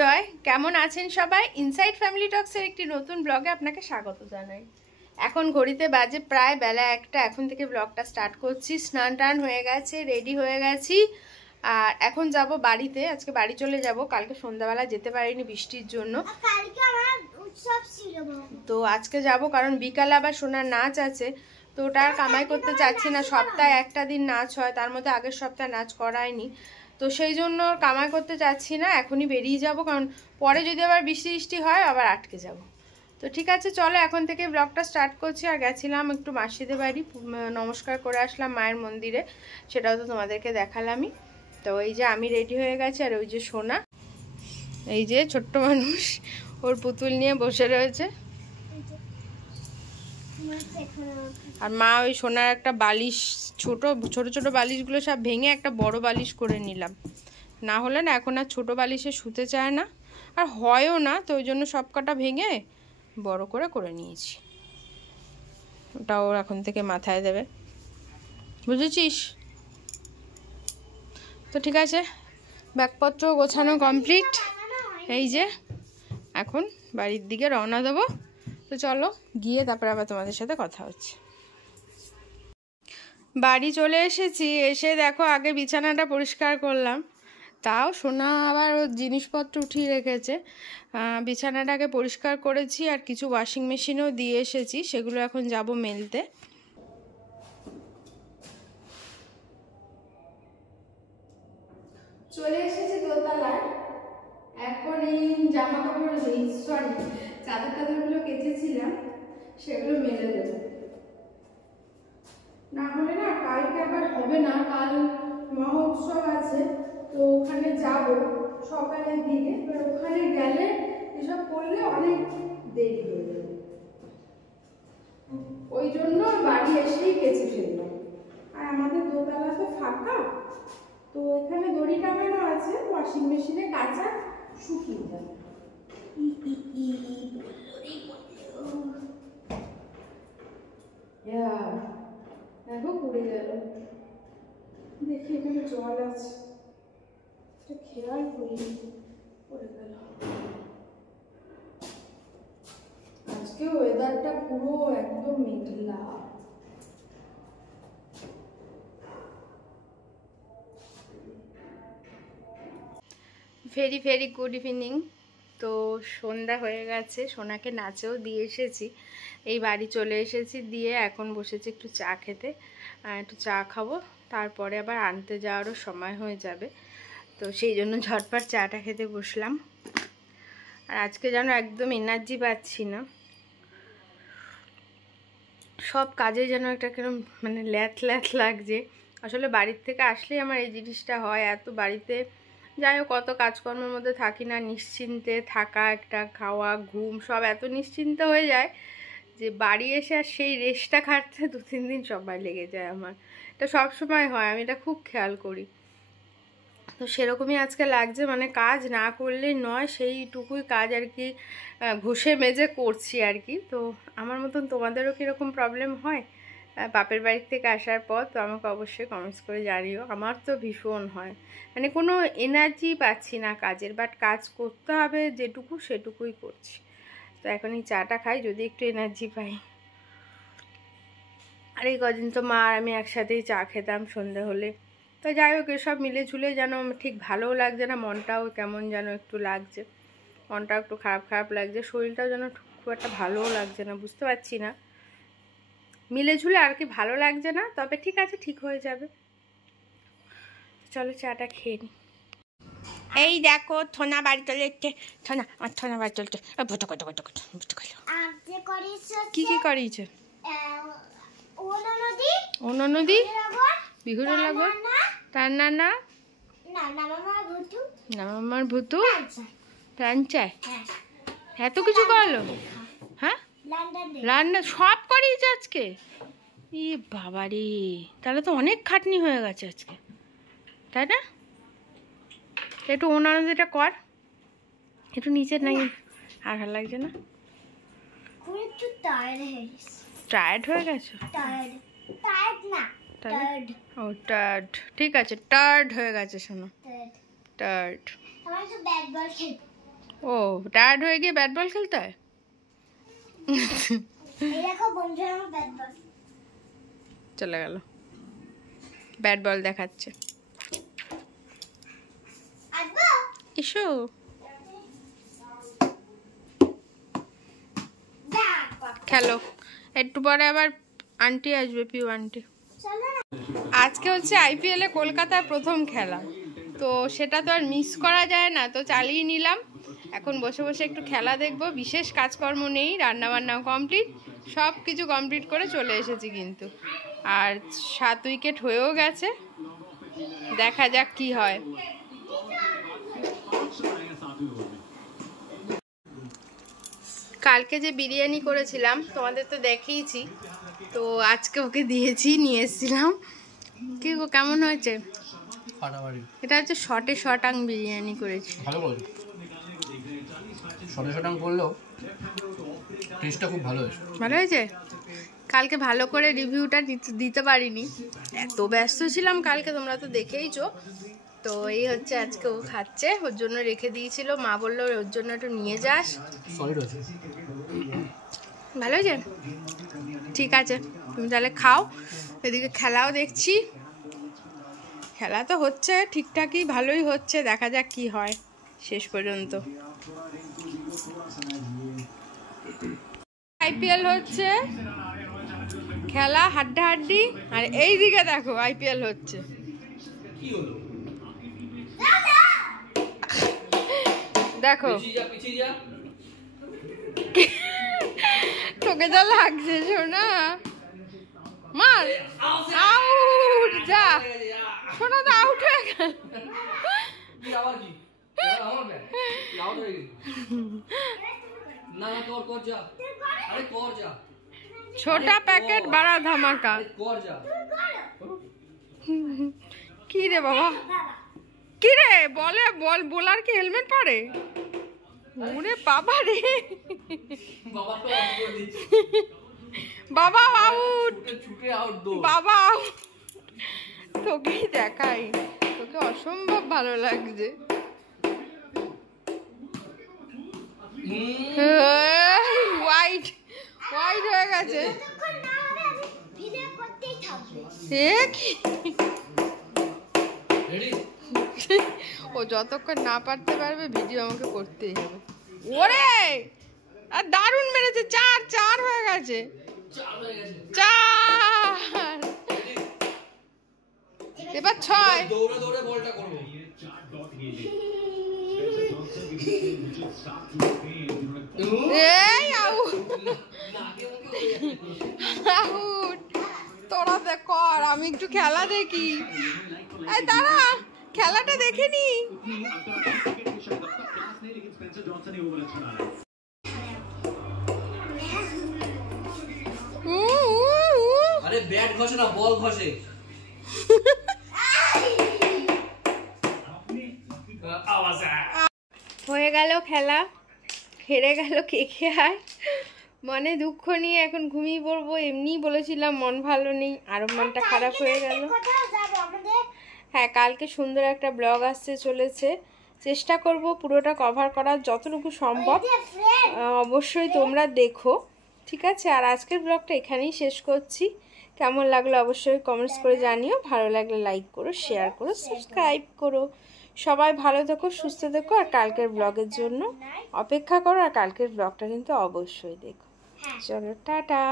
জয়, কেমন আছেন সবাই? ইনসাইড ফ্যামিলি টক্সের একটি নতুন ব্লগে আপনাকে স্বাগত জানাই। এখন ঘড়িতে বাজে প্রায় বেলা 1টা। এখন থেকে ব্লগটা স্টার্ট করছি। স্নান টান হয়ে গেছে, রেডি হয়ে গেছি, আর এখন যাব বাড়িতে। আজকে বাড়ি চলে যাব, কালকে সন্ধ্যাবেলা যেতে পারিনি বৃষ্টির জন্য। কালকে আমার উৎসব ছিল, তো আজকে যাব, কারণ বিকালে আবার সোনার নাচ আছে। তো ওটা আর কামাই করতে চাচ্ছি না। সপ্তাহে একটা দিন নাচ হয়, তার মধ্যে আগের সপ্তাহে নাচ করায়নি। তো সেই জন্য কামাই করতে চাচ্ছি না, এখনই বেরিয়ে যাব, কারণ পরে যদি আবার বৃষ্টি হয় আবার আটকে যাব। তো ঠিক আছে, চলো এখন থেকে ব্লগটা স্টার্ট করছি। আর গেছিলাম একটু মাসিদের বাড়ি, নমস্কার করে আসলাম মায়ের মন্দিরে, সেটাও তো তোমাদেরকে দেখালামই। তো এই যে আমি রেডি হয়ে গেছি, আর ওই যে সোনা, এই যে ছোট্ট মানুষ ওর পুতুল নিয়ে বসে রয়েছে। আর মা ওই সোনার একটা বালিশ, ছোট ছোট বালিশগুলো সব ভেঙে একটা বড় বালিশ করে নিলাম। না হলে না এখন আর ছোট বালিশে শুতে চায় না, আর হয়ও না। তো ওই জন্য সব কটা ভেঙে বড় করে নিয়েছি। ওটা ওর এখন থেকে মাথায় দেবে, বুঝেছিস? তো ঠিক আছে, ব্যাগপত্র গোছানো কমপ্লিট। এই যে এখন বাড়ির দিকে রওনা দেবো। তো চলো গিয়ে তারপরে আবার তোমাদের সাথে কথা হচ্ছে। বাড়ি চলে এসেছি, এসে দেখো আগে বিছানাটা পরিষ্কার করলাম। তাও সোনা আবার ওর জিনিসপত্র উঠিয়ে রেখেছে। বিছানাটাকে পরিষ্কার করেছি, আর কিছু ওয়াশিং মেশিনেও দিয়ে এসেছি, সেগুলো এখন যাব মেলতে। চলে এসেছি দোতলায়। এখন এই জামা কাপড়, সরি চাদর টাদরগুলো কেচেছিলাম, সেগুলো মেলে দেবো। না হলে না কালকে আবার হবে না, কাল মহোৎসব আছে, তো ওখানে যাব সকালের দিকে। ওখানে গেলে এসব করলে অনেক দেরি হয়ে যাবে, ওই জন্য বাড়ি এসেই কেচে ফেললাম। আর আমাদের দোতলা তো ফাঁকা, তো এখানে দড়ি টাঙানো আছে, ওয়াশিং মেশিনে কাচা শুকিয়ে যাবে। দেখো পড়ে গেল, দেখি এখানে জল আছে, খেয়াল করি, পড়ে গেল। আজকে ওয়েদারটা পুরো একদম মেঘলা। Very very good evening. তো সন্ধ্যা হয়ে গেছে, সোনাকে নাচেও দিয়ে এসেছি, এই বাড়ি চলে এসেছি, দিয়ে এখন বসেছি একটু চা খেতে। একটু চা খাবো, তারপরে আবার আনতে যাওয়ারও সময় হয়ে যাবে। তো সেই জন্য ঝটপট চাটা খেতে বসলাম। আর আজকে যেন একদম এনার্জি পাচ্ছি না, সব কাজে যেন একটা কিরম মানে ল্যাথ লাগছে। আসলে বাড়ির থেকে আসলেই আমার এই জিনিসটা হয়। এত বাড়িতে যাই হোক কত কাজকর্মের মধ্যে থাকি না, নিশ্চিন্তে থাকা, একটা খাওয়া ঘুম সব এত নিশ্চিন্তে হয়ে যায় যে বাড়ি এসে আর সেই রেস্টটা কাটতে 2-3 দিন সময় লেগে যায় আমার। এটা সবসময় হয়, আমি এটা খুব খেয়াল করি। তো সেরকমই আজকে লাগছে, মানে কাজ না করলেই নয়, সেইটুকুই কাজ আর কি ঘষে মেজে করছি আর কি। তো আমার মতন তোমাদেরও কীরকম প্রবলেম হয় বাপের বাড়ি থেকে আসার পর? তো আমাকে অবশ্যই কমেন্টস করে জানিও। আমার তো ভীষণ হয়, মানে কোনো এনার্জি পাচ্ছি না কাজের, বাট কাজ করতে হবে যেটুকু সেটুকুই করছি। তো এখন এই চাটা খাই, যদি একটু এনার্জি পাই। আর এই কদিন তো মা আর আমি একসাথেই চা খেতাম সন্ধে হলে। তো যাই হোক, এসব মিলে ঝুলে যেন ঠিক ভালোও লাগছে না, মনটাও কেমন যেন একটু লাগছে, মনটাও একটু খারাপ লাগছে, শরীরটাও যেন খুব একটা ভালোও লাগছে না, বুঝতে পারছি না, মিলে ঝুলে আর কি ভালো লাগছে না। তবে ঠিক আছে, ঠিক হয়ে যাবে। চলো চাটা খেয়ে নি। এই দেখো থোনা বাড়ি চলে এসছে, আমার থোনা বাড়ি চলছে। কি কি করিয়েছে? অন্য নদী বিহুরে লাগো, তার নানা আমার ভুতু প্রাণ চায়, এত কিছু করলো? হ্যাঁ, রান্না সব করিয়েছে আজকে? ই বাবা রে, তাহলে তো অনেক খাটনি হয়ে গেছে আজকে, তাই না? একটু অন্যটা কর, একটু নিচে নাই, আর ভালো লাগছে না? টায়ার্ড হয়ে গেছো? ও টায়ার্ড, ঠিক আছে, টায়ার্ড হয়ে গেছে। শোনো, টায়ার্ড। ও টায়ার্ড হয়ে গিয়ে ব্যাট বল খেলতে হয়। এই দেখো বন্ধুরা আমার ব্যাট বল চলে গেল, ব্যাট বল দেখাচ্ছে। আসবো এসো। খেলো, একটু পরে আবার আন্টি আসবে, পিউ আন্টি। চলো না আজকে হচ্ছে আইপিএলে কলকাতার প্রথম খেলা, তো সেটা তো আর মিস করা যায় না, তো চালিয়ে নিলাম। এখন বসে বসে একটু খেলা দেখবো, বিশেষ কাজকর্ম নেই, রান্নাবান্নাও কমপ্লিট, সব কিছু কমপ্লিট করে চলে এসেছি কিন্তু। আর 7 উইকেট হয়েও গেছে, দেখা যাক কি হয়। কালকে যে বিরিয়ানি করেছিলাম তোমাদের তো দেখিয়েছি, তো আজকে ওকে দিয়েছি, নিয়ে এসেছিলাম। কি গো, কেমন হয়েছে? এটা হচ্ছে শটে শটাং বিরিয়ানি করেছি। ভালো করেছো, শটে শটাং করলেও টেস্টটা খুব ভালো হয়েছে। ভালো হয়েছে। কালকে ভালো করে রিভিউটা দিতে পারিনি, এত ব্যস্ত ছিলাম কালকে, তোমরা তো দেখেইছো। তো এই হচ্ছে আজকে ও খাচ্ছে, ওর জন্য রেখে দিয়েছিল, মা বললো ওর জন্য একটু নিয়ে যাস। সলিড হয়েছে, ভালো হয়েছে, ঠিক আছে তুমি তাহলে খাও। এদিকে খেলাও দেখছি, খেলা তো হচ্ছে ঠিকঠাকই, ভালোই হচ্ছে, দেখা যাক কি হয় শেষ পর্যন্ত। আইপিএল হচ্ছে, খেলা হাড্ডাহাড্ডি, আর এই দিকে দেখো আইপিএল হচ্ছে। দেখো তোকে যা লাগছে শোনা, মার আউট, যা শোনা তো আউট হয়ে গেল। ছোটা প্যাকেট বড়া ধামাকা। কি রে বাবা, কি রে বলে, বল বোলার কি হেলমেট পরে? ওরে বাবা রে, বাবা আউট, বাবা আউট। তোকেই দেখাই, তোকে অসম্ভব ভালো লাগছে। হোয়াইট হোয়াইট হয়ে গেছে। যতক্ষণ না হবে আমি ভিডিও করতেই থাকবো। এ কি, ও যতক্ষণ না পারতে পারবে ভিডিও আমাকে করতেই হবে। ওরে আর দারুণ মেরেছে, 4 হয়ে গেছে, 4। এবার 6। দৌড়ে দৌড়ে বলটা করব। এই আউট, আউট। তোরা দেখ কর, আমি একটু খেলা দেখি। এই দাঁড়া, খেলাটা দেখে নি। আরে ব্যাট ঘষে না, বল ঘষে। হয়ে গেল খেলা, হেরে গেল KKR, মনে দুঃখ নিয়ে এখন ঘুমিয়ে পড়বো। এমনিই বলেছিলাম মন ভালো নেই, আরো মনটা খারাপ হয়ে গেল। কোথাও যাবো আমাদের? হ্যাঁ, কালকে সুন্দর একটা ব্লগ আসতে চলেছে, চেষ্টা করব পুরোটা কভার করার যতটুকু সম্ভব। অবশ্যই তোমরা দেখো, ঠিক আছে? আর আজকের ব্লগটা এখানেই শেষ করছি। কেমন লাগলো অবশ্যই কমেন্টস করে জানিও, ভালো লাগলে লাইক করো, শেয়ার করো, সাবস্ক্রাইব করো। সবাই ভালো থেকো, সুস্থ থেকো, আর কালকের ব্লগের জন্য অপেক্ষা করো, আর কালকের ব্লগটা কিন্তু অবশ্যই দেখো। চলো টাটা।